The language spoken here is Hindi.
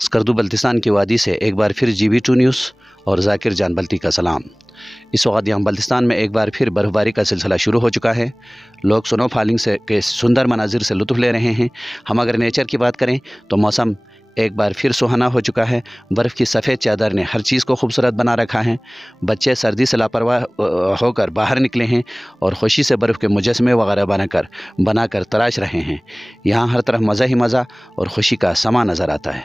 स्कर्दू बल्तिस्तान की वादी से एक बार फिर GB2 न्यूज़ और जाकिर जान बल्ती का सलाम। इस वक्त यहाँ बल्तिस्तान में एक बार फिर बर्फ़बारी का सिलसिला शुरू हो चुका है। लोग स्नो फॉलिंग से के सुंदर मनाजिर से लुत्फ़ ले रहे हैं। हम अगर नेचर की बात करें तो मौसम एक बार फिर सुहाना हो चुका है। बर्फ़ की सफ़ेद चादर ने हर चीज़ को खूबसूरत बना रखा है। बच्चे सर्दी से लापरवाह होकर बाहर निकले हैं और खुशी से बर्फ़ के मुजस्मे वगैरह बनाकर तराश रहे हैं। यहाँ हर तरफ मज़ा ही मज़ा और खुशी का समा नज़र आता है।